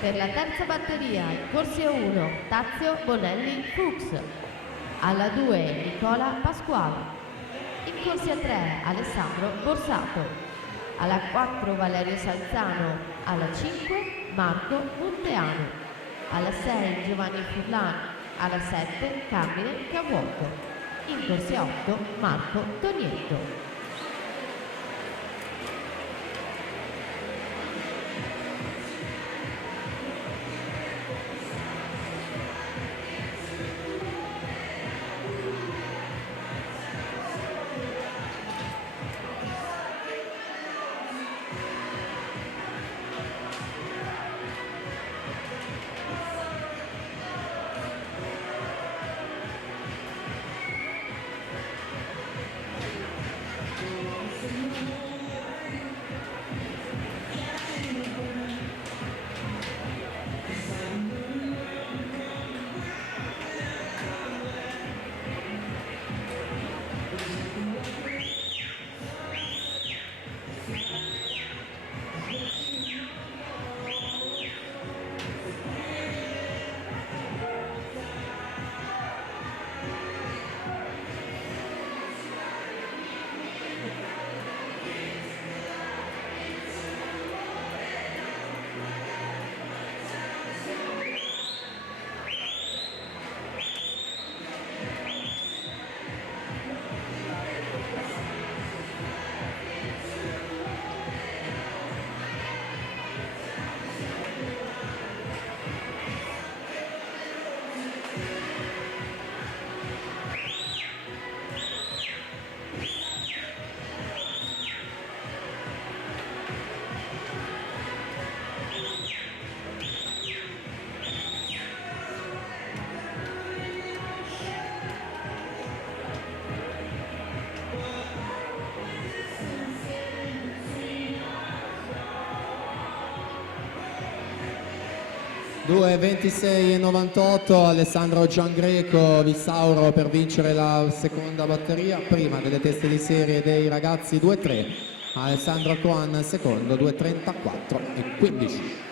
Per la terza batteria, in corsia 1, Tazio Bonelli Fuchs. Alla 2, Nicola Pasquale. In corsia 3, Alessandro Borsato. Alla 4, Valerio Salzano. Alla 5, Marco Monteano. Alla 6, Giovanni Furlan. Alla 7, Carmine Cavuotto. In corsia 8, Marco Tonietto. Due 26,98 Alessandro Giangreco Vissauro per vincere la seconda batteria, prima delle teste di serie dei ragazzi 2-3, Alessandro Coan secondo 2:34,15.